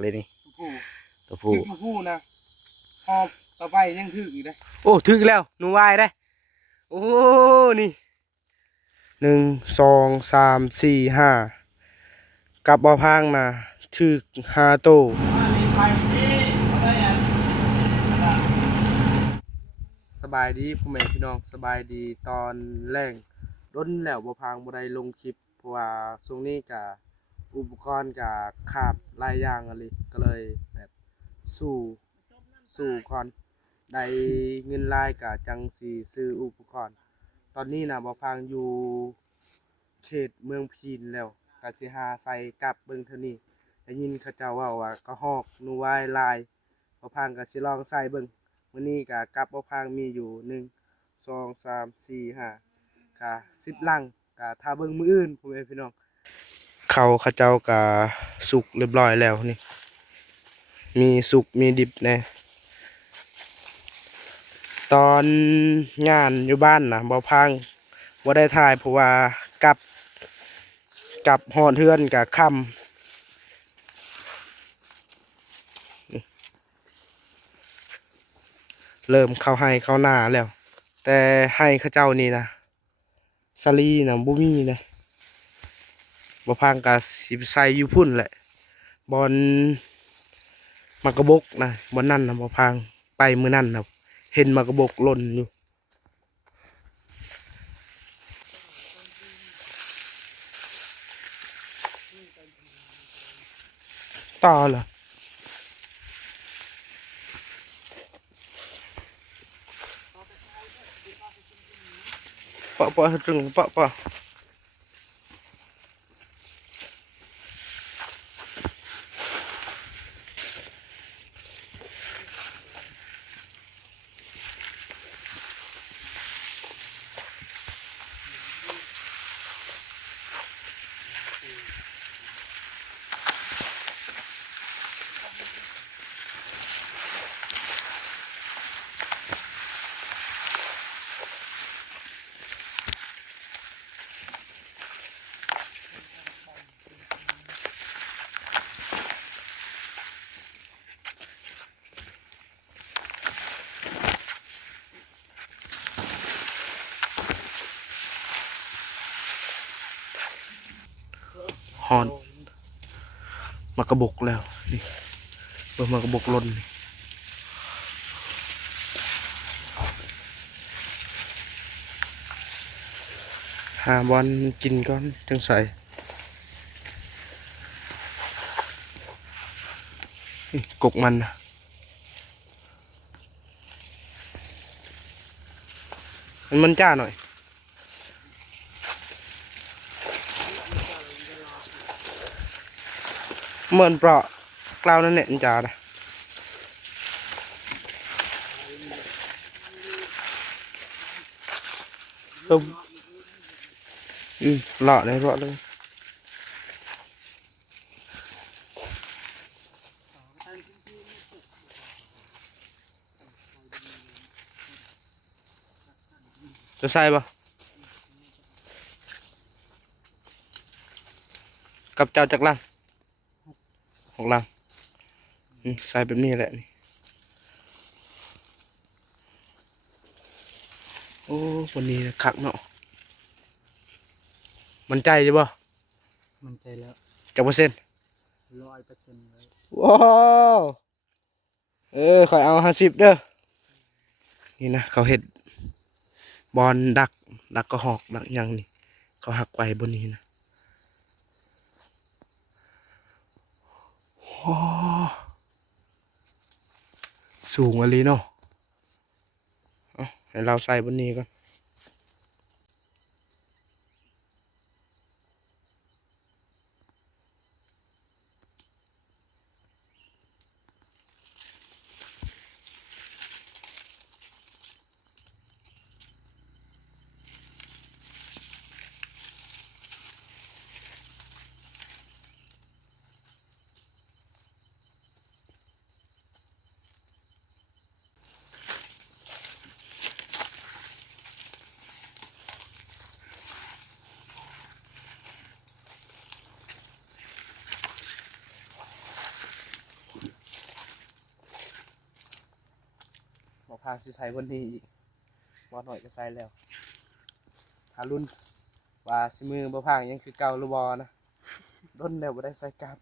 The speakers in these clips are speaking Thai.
เลยนี่ผู้ตัวผู้คือผู้นะพอต่อไปยังถืออีกได้โอ้ถึกแล้วหนูวายได้โอ้นี่1 2 3 4 5กับบอพังนะถึก5 โตสบายดีพ่อแม่พี่น้องสบายดีตอนแรงล้นแล้วบอพังบ่ได้ลงคลิปเพราะว่าช่วงนี้กับอุปกรณ์กับขาดหลายอย่างอะไรก็เลยแบบสู้ก่อนได้เงินรายกับจังสีซื้ออุปกรณ์ตอนนี้นะบอพังอยู่เขตเมืองพีนแล้วกะสิหาใส่กลับเบิ่งเท่านี้ได้ยินเขาเจ้าว่าก็ฮอกหนูวายลายบอพังก็สิลองใส่เบิ่งมื้อนี้ก็กลับบอพังมีอยู่1 2 3 4 5ก็10 ลังก็ถ้าเบิ่งมื้ออื่นพ่อแม่พี่น้องเขาเจ้าก็สุกเรียบร้อยแล้วนี่มีสุกมีดิบแน่ตอนงานอยู่บ้านนะบ่พังบ่ได้ถ่ายเพราะว่ากลับฮอดเฮือนก็ค่ำเริ่มเข้าให้เข้าหน้าแล้วแต่ให้เขาเจ้านี่นะสลีนะบ่มีนะบ่พังก็สิไปใส่อยู่พุ่นแหละบอนมากระบกนะบอนนั่นนะบ่พังไปมื้อนั้นนะเห็นมากระบกหล่นอยู่ต่อเหรอปะจึงปะฮอนมากระบกแล้วนี่เปิดมากระบกหล่นนี่หาบอลกินก่อนจังใส่กกมันนะมันจ้าหน่อยเหมือนเปราะกล้าวนั่นแหละมันจ้านะตุ้มเลาะเลยจะใส่ปะกับเจ้าจักรัง6 ลังใส่แบบนี้แหละนี่โอ้วันนี้คักเนาะมันใจใช่ปะมันใจแล้วจักเปอร์เซ็นต์100%เลยว้าวขอยเอา50เด้อนี่นะเขาเห็ดบอลดักกระหอกดักยังนี่เขาหักไว้บนนี้นะว้าวสูงอะไรเนาะให้เราใส่บนนี้ก่อน พางสิใส่วันนี้อีกบ่หน่อยก็ใส่แล้วถ้ารุ่นว่าสิมือบ่พางยังคือเก่าหรือบ่นะด้นแล้วบ่ได้ใส่กลับ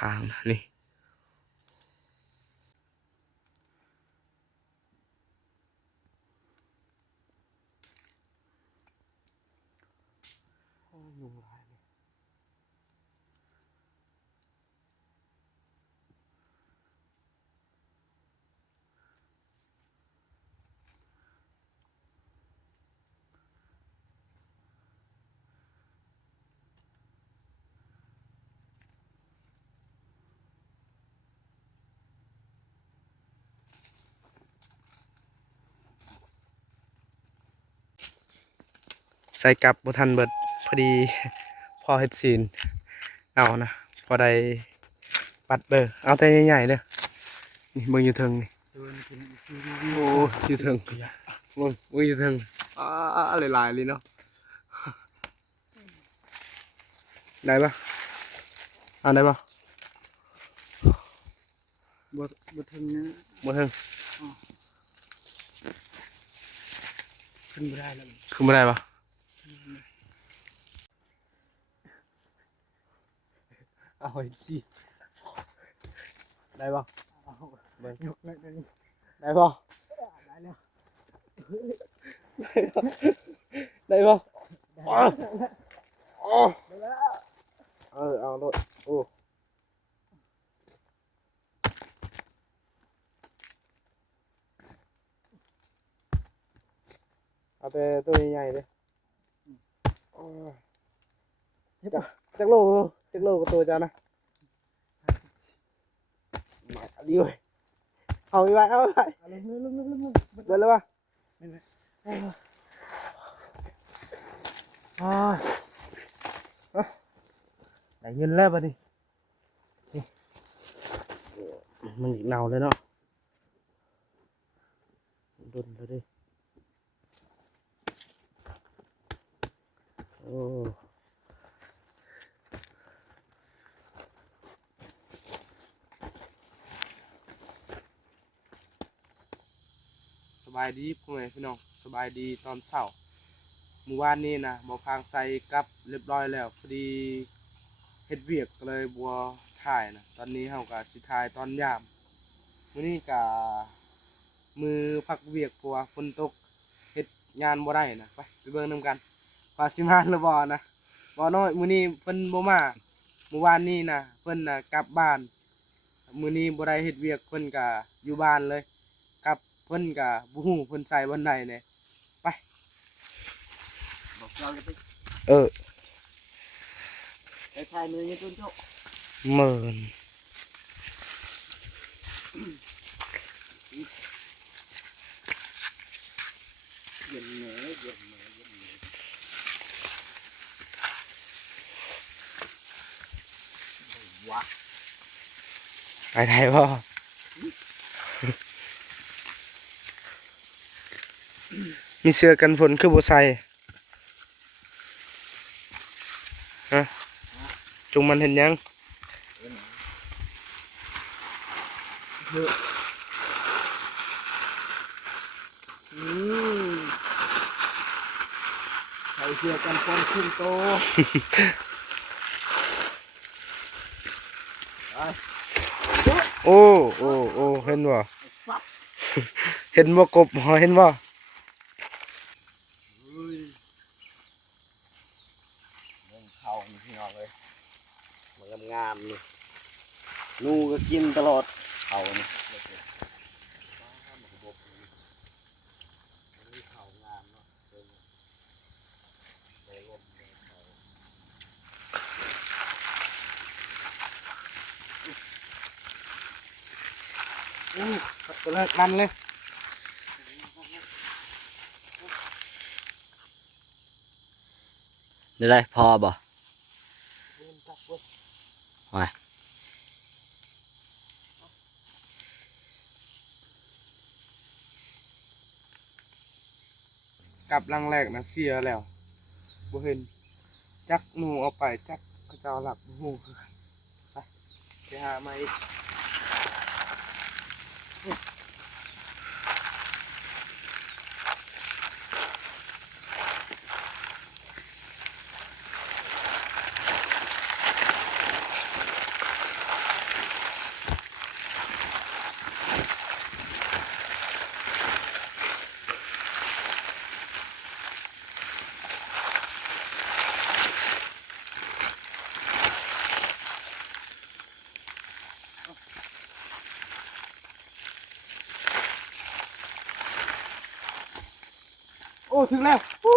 ทางนะนี่โอ้ยุงหลายเลยใส่กลับบ่ทันเบิดพอดีพอเฮ็ดซีนเอานะพอได้ปัดเบอร์เอาแต่ใหญ่ๆเด้อนี่เบิ่งอยู่เทิงนี่โอ้อยู่เทิงเบิ่งอยู่เทิงหลายๆเลยเนาะได้ปะเอาได้ปะ บ่ถึงนะ บ่เทิง ขึ้นบ่ได้แล้ว คือบ่ได้ปะเอาอีกสิได้ปะ ยกเลยได้ ได้ปะ ได้แล้ว ได้ปะอ๋ออ๋อเอาโลดโอ้เอาแต่ตัวใหญ่ๆเลยอ๋อจักโลกับตัวจ้านะมาดีเว้ยเอาไปเอาไป เอาลงเลยลง เดินเลยวะ นี่แหละ ได้เงินแล้วบัดนี้นี่มันอีกเน่าเลยเนาะโดนแล้วดิโอ้สบายดีพ่อแม่พี่น้องสบายดีตอนเช้าเมื่อวานนี้นะบ่พางใส่กลับเรียบร้อยแล้วพอดีเฮ็ดเวียกก็เลยบัวถ่ายนะตอนนี้เฮาก็สิถ่ายตอนยามมื้อนี้ก็มือพักเวียกเพราะว่าฝนตกเฮ็ดงานบ่ได้นะไปเบิ่งนำกันว่าสิมาหรือบ่นะบ่น้อยมื้อนี้เพิ่นบ่มาเมื่อวานนี้นะเพิ่นน่ะกลับบ้านมื้อนี้บ่ได้เฮ็ดเวียกเพิ่นก็อยู่บ้านเลยกลับเพิ่นก็บ่ฮู้เพิ่นใส่วันใดแน่ไป บอกเราจะไป เออ ชายมือนี่ต้นโชค หมื่น เย็นเหนือเย็นเหนือว้า ไปไทยพ่อมีเสื้อกันฝนคือบ่ใส่ฮะจงมันเห็นยัง ใส่เสื้อกันฝนขึ้นโต โอ้เห็นบ่ เห็นบ่กบหอเห็นบ่ งามนี่นูก็กินตลอดเขานี่เขางามเนาะได้ลมได้เขา ตัดไปเลยรันเลย ได้พอบ่ไว้ กลับลังแรกนะเสียแล้วบ่เห็นจักหนูเอาไปจักเขาเจ้าหลักบ่ฮู้คือกันไปหามาอีกโอ้ถึงแล้วฮู้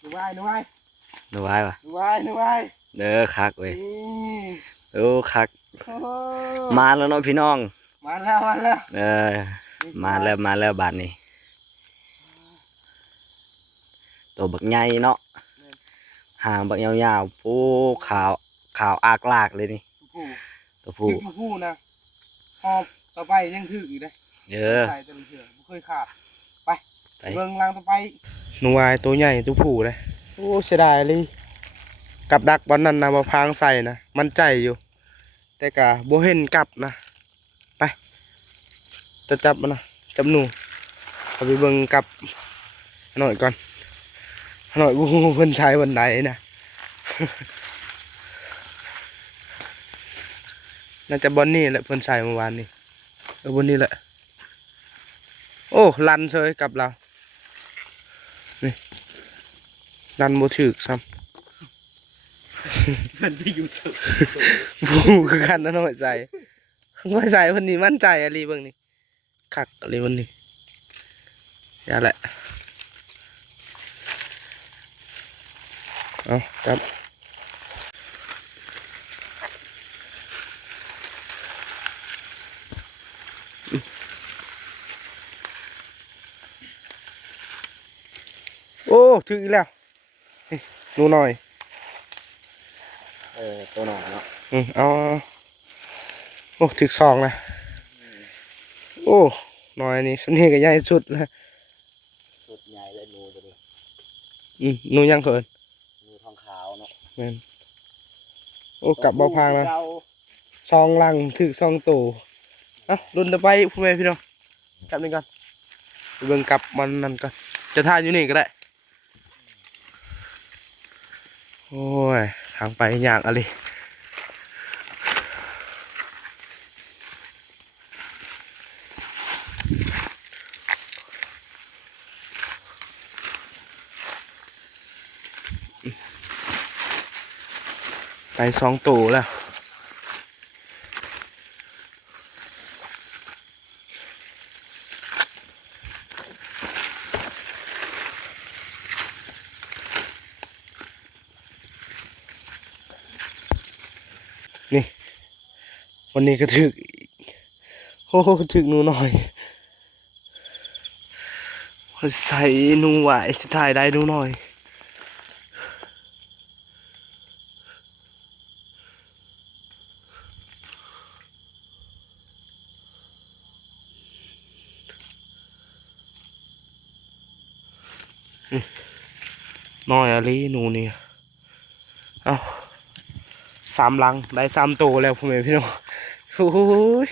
หนูไว้หนูไว้ ดูไว้ปะ หนูไว้หนูไว้ เด้อคักเว้ย นี่ โอ้คัก โอ้โห มาแล้วเนาะพี่น้อง มาแล้วมาแล้ว เออมาแล้วบาดนี้ตัวบักใหญ่เนาะหางบักยาวๆโอ้ขาวอากลากเลยนี่ ผู้ผู้ ตัวผู้ ถึงผู้นะหอบต่อไปยังถึงอีกเด้ เออ ใส่ตัวเชือกบ่เคยขาดไป ไป เบิ่งลังต่อไปหนูวายตัวใหญ่ตัวผู้เลยโอ้เสียดายเลยกับดักบอลนั้นนะมาพางใส่นะมันใจอยู่ แต่กะบ่เห็นกลับนะไปจะจับมันนะจับหนูเอาไปเบิ่งกลับหน่อยก่อนหน่อยบูเพิ่นใช้วันไหนนะ น่าจะบอนนี่แหละเพิ่นใช้เมื่อวานนี้บอนนี่แหละโอ้ลันเฉยกับเรานี่ลันบ่ถึกซ้ำ มันที่อยู่เถอะ บูคือกันนะน้อยใจน้อยใจเพิ่นนี่มั่นใจอะไรเบิ่งนี่คักอะไรเพิ่นนี่อย่าแหละเอาจับโอ้ถึงอีกแล้วนี่หนูหน่อย ตัวหน่อยเนาะ เอาโอ้ถึกซองนะโอ้หน่อยนี่สำเนียงก็ใหญ่สุดแล้ว สุดใหญ่เลยนูตัวนี้ หนูยังเขิน นูทองขาวเนาะ แม่นโอ้กลับบ่พางนะ เรา ซองลังถึกซองตู่เอ้ารุ่นต่อไปพ่อแม่พี่น้องกลับนี่ก่อนไปเบิ่งกลับมันนั่นก่อนจะทานอยู่นี่ก็ได้โอ้ยทางไปยากอะไรไปซองตู่แล้วนี่วันนี้ก็ถึกอีกโอ้ถึกหนูหน่อยใส่หนูไหวสุดท้ายได้หนูหน่อยน้อยอะไรหนูนี่เอ้า3 ลังได้3ตัวแล้วพ่อแม่พี่น้องโอ้ย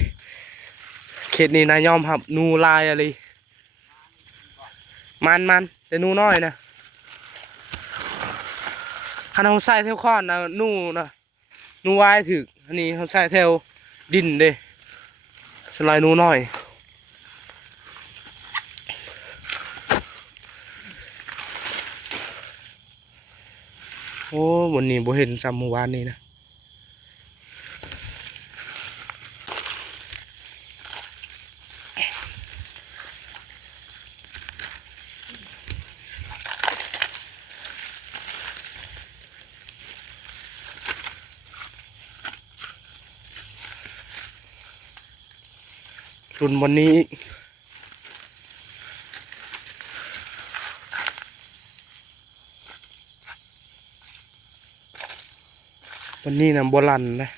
เขตนี้นายยอมครับหนูลายอะไรมันแต่หนูน้อยนะคันเขาใส่เท่าข้อนนะหนูนะหนูวายถึกอันนี้เขาใส่เท่าดินเด้สไลด์หนูน้อยโอ้วันนี้บ่เห็นซ้ำเมื่อวานนี้นะ รุ่นวันนี้อีกวันนี้นะโบราณนะ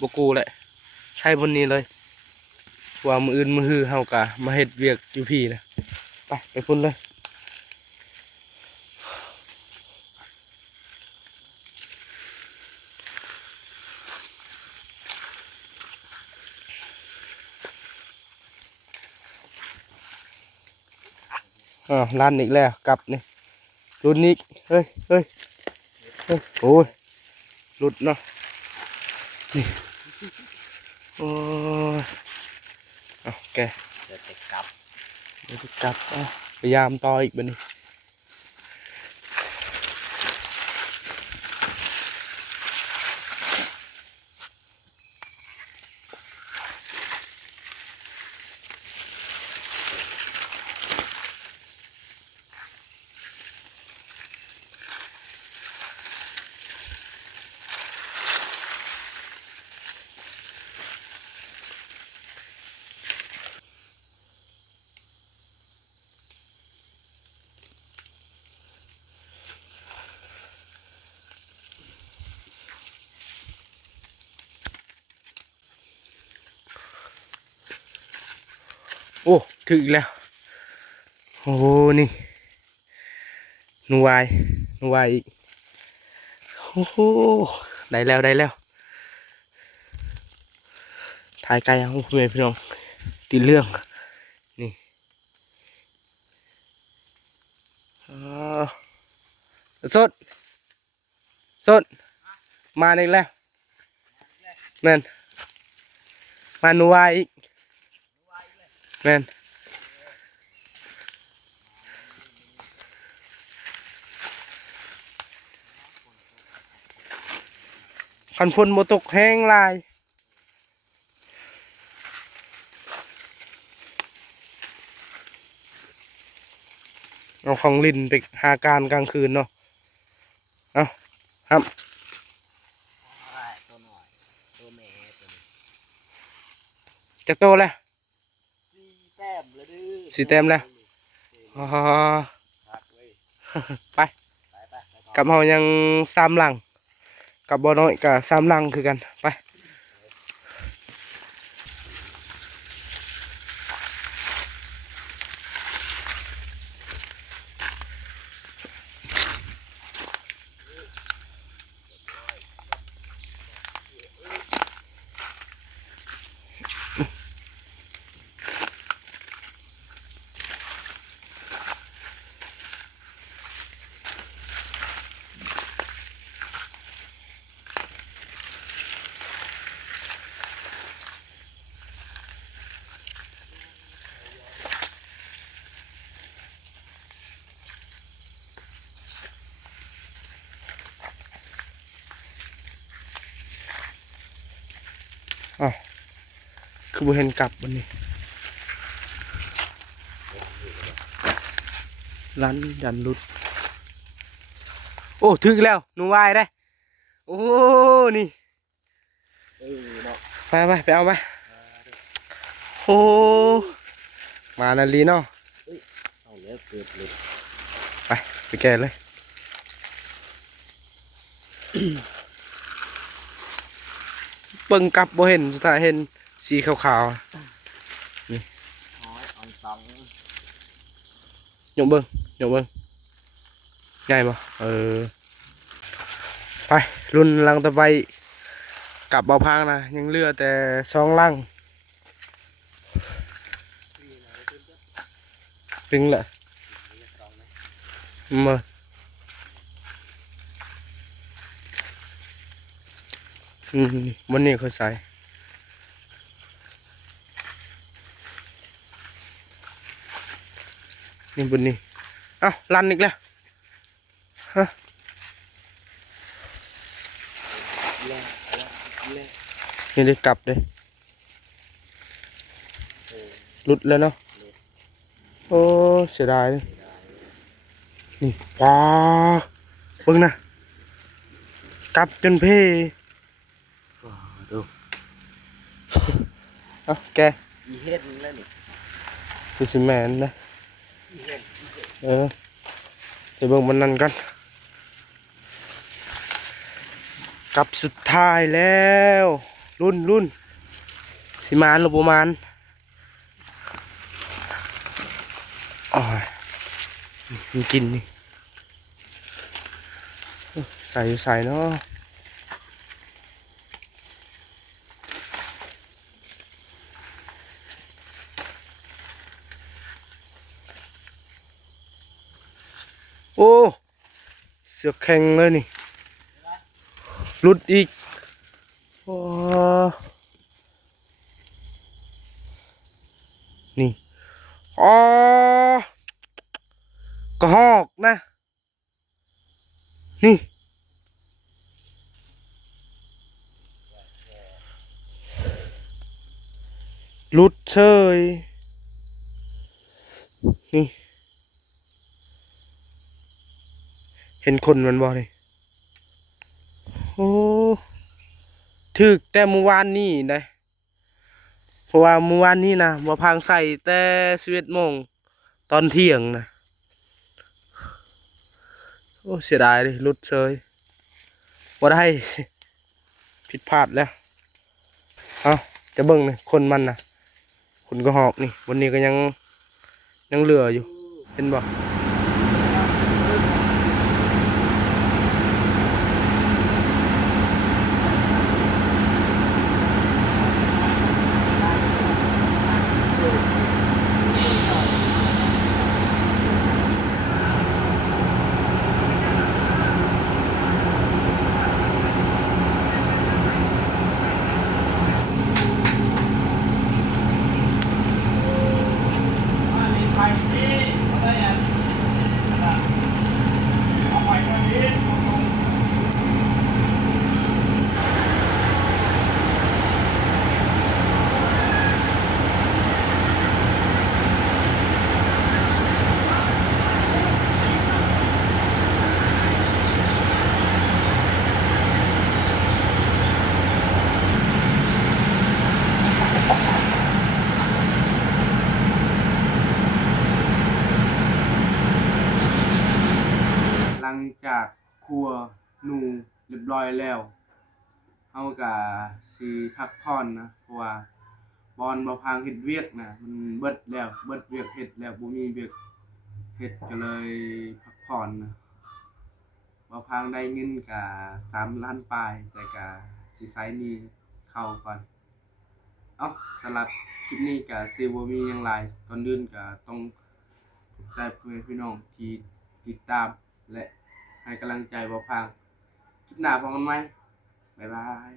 บกูแหละใช่บนนี้เลยว่ามืออื่นมือฮือเฮากะมาเฮ็ดเวียกอยู่พี่นะไปพุ่นเลยร้านอีกแล้วกลับนี่รุ่นนี้เฮ้ยโอ้ยหลุดเนาะนี่โอ้ยเอาแก เดี๋ยวจะกลับ เดี๋ยวจะกลับพยายามต่ออีกบัดนี้โอ้ถึงอีกแล้วโอ้นี่หนูวายอีกโอ้โหได้แล้วถ่ายไกลยังพี่เมย์พี่น้องติดเรื่องนี่สดมาอีกแล้วแม่นมาหนูวายอีกแม่นคันฝนบ่ตกแห้งหลายเอาของลินไปหาการกลางคืนเนาะเอาครับ ตัวหน่อยตัวแม่ตัวนี้ จะโตแล้ว 4 แต้มเลยดื้อ 4 แต้มแล้วอ๋อ พักเว้ย ไปกับเฮายัง3 หลังกับบ่น้อยกับ3 หลังคือกันไปคือบ่เห็นกลับวันนี้ร้านยันรุดโอ้ถึกแล้วหนูวายได้โอ้นี่ เนาะ ไปเอามาโอ้มานาลีเนาะ เอาแล้วเกิดเลย ไปแก่เลยเบิ่งกลับบ่เห็นสุดท้ายเห็นสีขาว น้อยอองตอง ๆยกเบิ่งใหญ่บ่ไปรุ่นลังต่อไปกลับเบาพังนะยังเหลือแต่2 ลังถึงแหละมาวันนี้เขาใส่นี่บนนี้เอ้าลันอีกแล้วฮะนี่ได้กลับเลยหลุดแล้วเนาะโอ้เสียดายเลยนี่ว้า บิ่งนะกลับจนเพ่ ดู เอาแก อีเฮ็ดแล้วนี่ คือสิแม่นนะ อีเฮ็ด ไปเบิ่งมันนั่นกันกลับสุดท้ายแล้วรุ่นสิมานหรือบ่มานอ๋อยมันกินนี่ใส่อยู่ใส่เนาะโอ้เสือกแข็งเลยนี่หลุดอีกโอ้นี่อ๋อกระหอกนะนี่หลุดเฉยนี่เห็นคนมันบ่นี่โอ้ถึกแต่เมื่อวานนี่นะเพราะว่าเมื่อวานนี้นะมาพังใส่แต่11 โมงตอนเที่ยงนะโอ้เสียดายเลยหลุดเฉยว่าได้ ผิดพลาดแล้วเอาจะเบิ่งเลยคนมันนะคนก็หอกนี่วันนี้ก็ยังเหลืออยู่เห็นบ่หลังจากครัวหนูเรียบร้อยแล้วเฮาก็สิพักผ่อนนะเพราะว่าบอนบ่พังเฮ็ดเวียกนะมันเบิดแล้วเบิดเวียกเฮ็ดแล้วบ่มีเวียกเฮ็ดก็เลยพักผ่อนนะบ่พังได้เงินก็3 ล้านปลายแต่ก็สิใช้หนี้เข้าก่อนเอ้าสำหรับคลิปนี้ก็สิบ่มีหยังหลายก่อนอื่นก็ต้องขอบใจเพื่อนพี่น้องที่ติดตามและให้กำลังใจบ่พังคลิปหน้าพบกันใหม่บ๊ายบาย